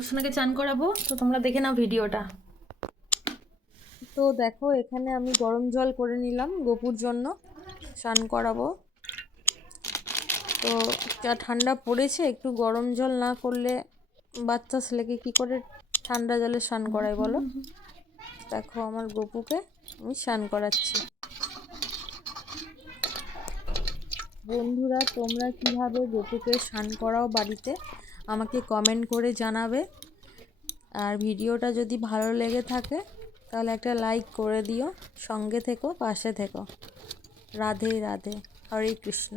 গোপুসোনাকে চান করাবো, তো তোমরা দেখে নাও ভিডিওটা। তো দেখো এখানে আমি গরম জল করে নিলাম গপুর জন্য স্নান করাবো। তো যা ঠান্ডা পড়েছে, একটু গরম জল না করলে বাচ্চা ছেলেকে কি করে ঠান্ডা জলে স্নান করাই বলো। দেখো আমার গপুকে আমি স্নান করাচ্ছি। বন্ধুরা, তোমরা কিভাবে গপুকে স্নান করাও বাড়িতে আমাকে কমেন্ট করে জানাবে। আর ভিডিওটা যদি ভালো লেগে থাকে তাহলে একটা লাইক করে দিও। সঙ্গে থেকো, পাশে থেকো। রাধে রাধে, হরে কৃষ্ণ।